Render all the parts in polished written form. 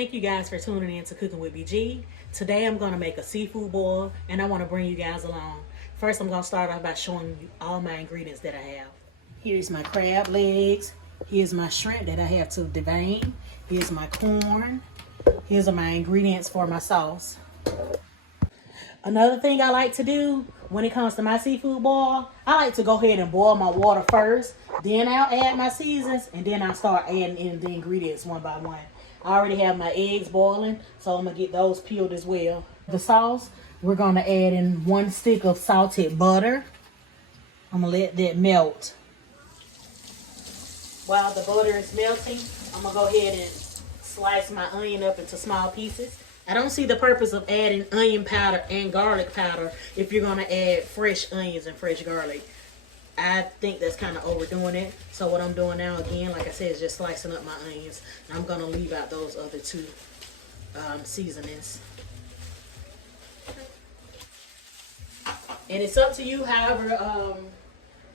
Thank you guys for tuning in to Cooking with BG. Today I'm going to make a seafood boil and I want to bring you guys along. First I'm going to start off by showing you all my ingredients that I have. Here's my crab legs. Here's my shrimp that I have to devein. Here's my corn. Here's my ingredients for my sauce. Another thing I like to do when it comes to my seafood boil, I like to go ahead and boil my water first. Then I'll add my seasons and then I'll start adding in the ingredients one by one. I already have my eggs boiling, so I'm going to get those peeled as well. The sauce, we're going to add in 1 stick of salted butter. I'm going to let that melt. While the butter is melting, I'm going to go ahead and slice my onion up into small pieces. I don't see the purpose of adding onion powder and garlic powder if you're going to add fresh onions and fresh garlic. I think that's kind of overdoing it. So what I'm doing now, again, like I said, is just slicing up my onions. I'm going to leave out those other two seasonings. And it's up to you however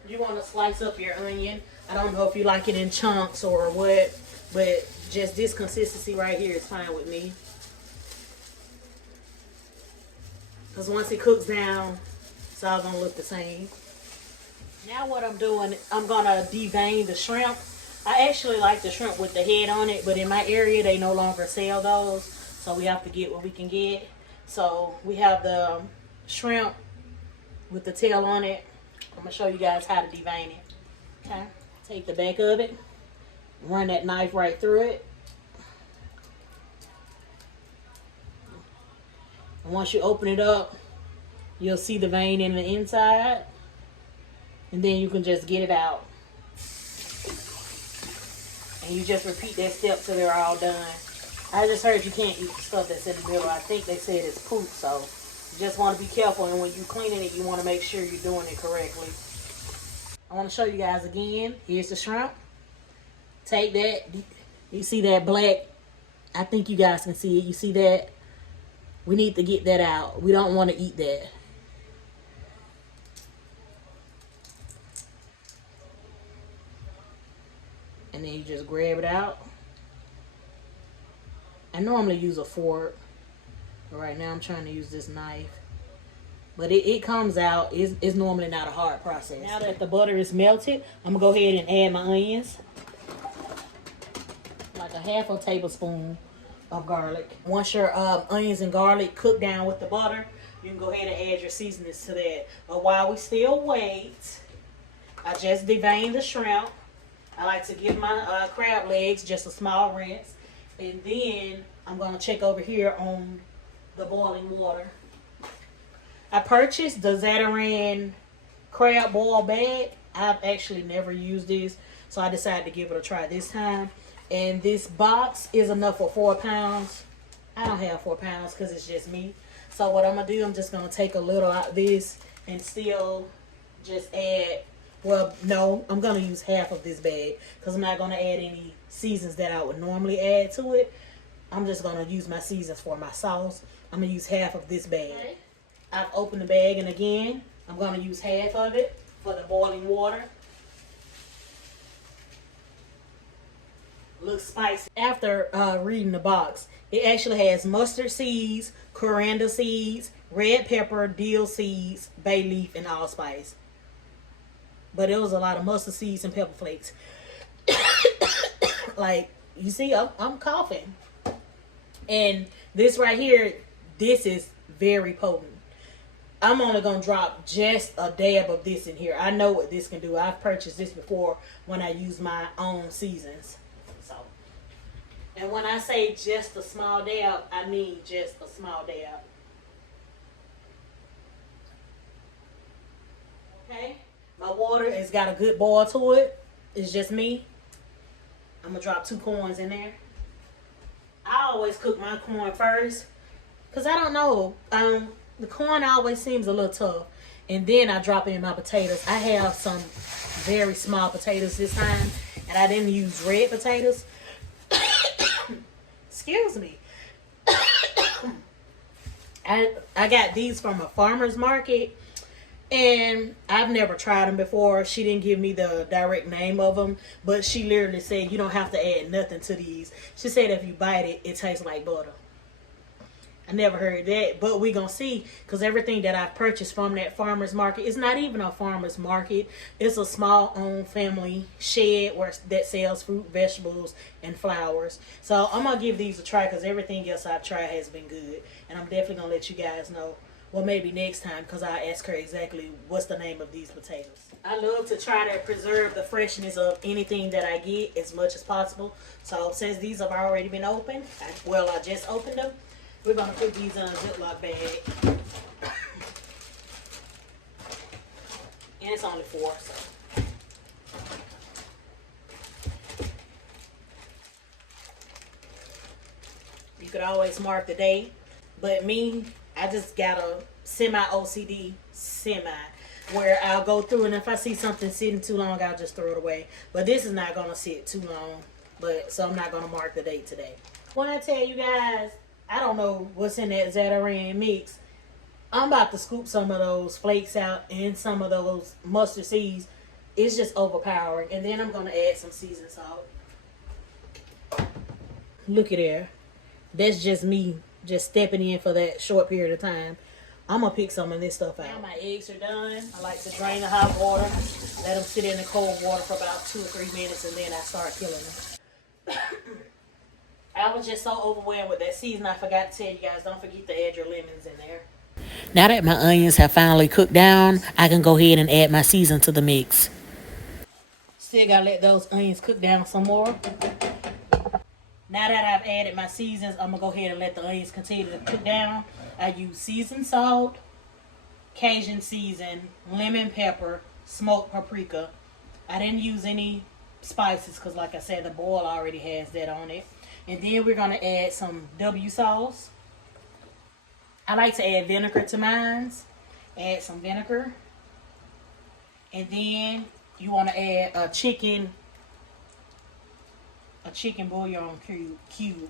you want to slice up your onion. I don't know if you like it in chunks or what, but just this consistency right here is fine with me. Because once it cooks down, it's all going to look the same. Now what I'm doing, I'm going to devein the shrimp. I actually like the shrimp with the head on it, but in my area, they no longer sell those. So we have to get what we can get. So we have the shrimp with the tail on it. I'm going to show you guys how to devein it. Okay, take the back of it, run that knife right through it. And once you open it up, you'll see the vein in the inside. And then you can just get it out. And you just repeat that step till they're all done. I just heard you can't eat the stuff that's in the middle. I think they said it's poop, so you just want to be careful. And when you're cleaning it, you want to make sure you're doing it correctly. I want to show you guys again. Here's the shrimp. Take that. You see that black? I think you guys can see it. You see that? We need to get that out. We don't want to eat that. And then you just grab it out. I normally use a fork, but right now I'm trying to use this knife. But it comes out. It's normally not a hard process. Now that the butter is melted, I'm going to go ahead and add my onions. Like a half a tablespoon of garlic. Once your onions and garlic cook down with the butter, you can go ahead and add your seasonings to that. But while we still wait, I just deveined the shrimp. I like to give my crab legs just a small rinse. And then I'm going to check over here on the boiling water. I purchased the Zatarain crab boil bag. I've actually never used this, so I decided to give it a try this time. And this box is enough for 4 pounds. I don't have 4 pounds because it's just me. So what I'm going to do, I'm just going to take a little out of this and still just add. Well, no, I'm going to use half of this bag because I'm not going to add any seasons that I would normally add to it. I'm just going to use my seasons for my sauce. I'm going to use half of this bag. Okay. I've opened the bag, and again, I'm going to use half of it for the boiling water. Looks spicy. After reading the box, it actually has mustard seeds, coriander seeds, red pepper, dill seeds, bay leaf, and allspice. But it was a lot of mustard seeds and pepper flakes. Like, you see, I'm coughing. And this right here, this is very potent. I'm only going to drop just a dab of this in here. I know what this can do. I've purchased this before when I use my own seasons. So, and when I say just a small dab, I mean just a small dab. Okay? My water has got a good boil to it. It's just me. I'm going to drop 2 corns in there. I always cook my corn first because I don't know. The corn always seems a little tough. And then I drop in my potatoes. I have some very small potatoes this time. And I didn't use red potatoes. Excuse me. I got these from a farmer's market. And I've never tried them before. She didn't give me the direct name of them, but she literally said you don't have to add nothing to these. She said if you bite it, it tastes like butter. I never heard that, but we gonna see, because everything that I purchased from that farmer's market is not even a farmer's market. It's a small owned family shed that sells fruit, vegetables, and flowers. So I'm gonna give these a try, because everything else I've tried has been good, and I'm definitely gonna let you guys know. Well, maybe next time, because I ask her exactly what's the name of these potatoes. I love to try to preserve the freshness of anything that I get as much as possible. So since these have already been opened, I just opened them. We're going to put these in a Ziploc bag. And it's only 4, so. You could always mark the date. But me, I just got a semi-OCD where I'll go through, and if I see something sitting too long, I'll just throw it away. But this is not going to sit too long. So I'm not going to mark the date today. When I tell you guys, I don't know what's in that Zatarain mix. I'm about to scoop some of those flakes out and some of those mustard seeds. It's just overpowering. And then I'm going to add some seasoned salt. Look at there. That's just me just stepping in for that short period of time. I'm going to pick some of this stuff out. Now my eggs are done. I like to drain the hot water. Let them sit in the cold water for about 2 or 3 minutes, and then I start killing them. I was just so overwhelmed with that season, I forgot to tell you guys, don't forget to add your lemons in there. Now that my onions have finally cooked down, I can go ahead and add my season to the mix. Still gotta let those onions cook down some more. Now that I've added my seasons, I'm gonna go ahead and let the onions continue to cook down. I use seasoned salt, Cajun season, lemon pepper, smoked paprika. I didn't use any spices because, like I said, the boil already has that on it. And then we're going to add some W sauce. I like to add vinegar to mine. Add some vinegar. And then you want to add a chicken bouillon cube.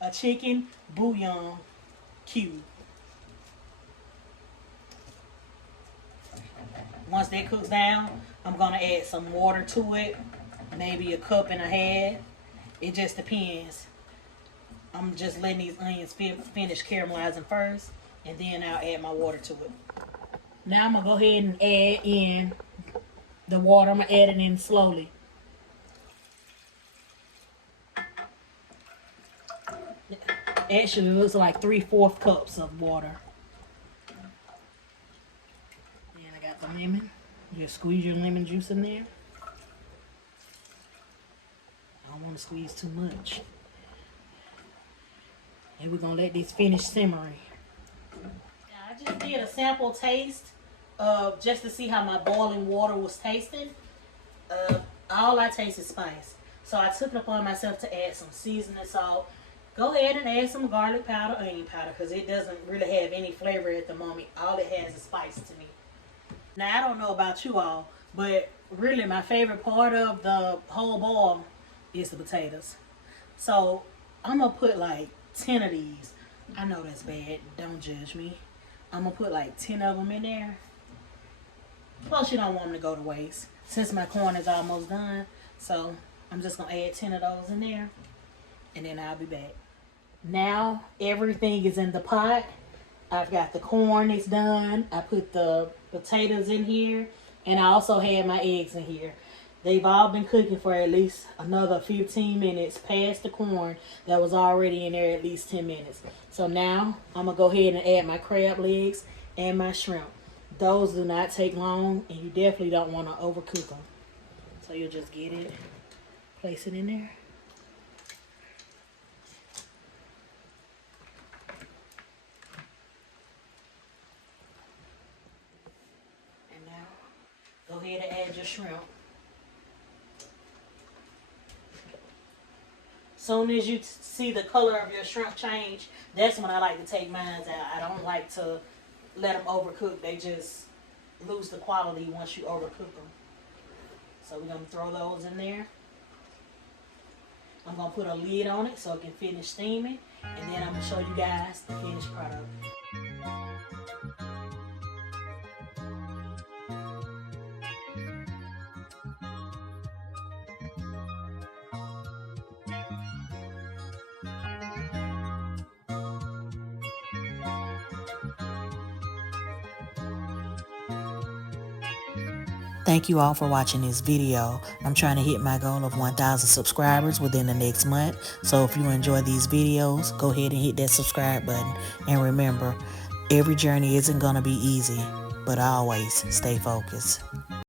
A chicken bouillon cube. Once that cooks down, I'm going to add some water to it. Maybe a cup and a half. It just depends. I'm just letting these onions finish caramelizing first, and then I'll add my water to it. Now I'm going to go ahead and add in the water. I'm going to add it in slowly. Actually, it looks like 3/4 cups of water. Then I got the lemon. Just squeeze your lemon juice in there. I don't want to squeeze too much. And we're going to let this finish simmering. Now, I just did a sample taste just to see how my boiling water was tasting. All I taste is spice. So I took it upon myself to add some seasoning salt. Go ahead and add some garlic powder, onion powder, because it doesn't really have any flavor at the moment. All it has is spice to me. Now, I don't know about you all, but really my favorite part of the whole boil is the potatoes. So I'm going to put like 10 of these. I know that's bad. Don't judge me. I'm going to put like 10 of them in there. Plus, you don't want them to go to waste. Since my corn is almost done, so I'm just going to add 10 of those in there. And then I'll be back. Now, everything is in the pot. I've got the corn is done. I put the potatoes in here. And I also had my eggs in here. They've all been cooking for at least another 15 minutes past the corn that was already in there at least 10 minutes. So now I'm going to go ahead and add my crab legs and my shrimp. Those do not take long, and you definitely don't want to overcook them. So you'll just get it, place it in there. And now go ahead and add your shrimp. Soon as you see the color of your shrimp change, that's when I like to take mine out. I don't like to let them overcook. They just lose the quality once you overcook them. So we're going to throw those in there. I'm going to put a lid on it so it can finish steaming. And then I'm going to show you guys the finished product. Thank you all for watching this video. I'm trying to hit my goal of 1,000 subscribers within the next month. So if you enjoy these videos, go ahead and hit that subscribe button. And remember, every journey isn't going to be easy, but always stay focused.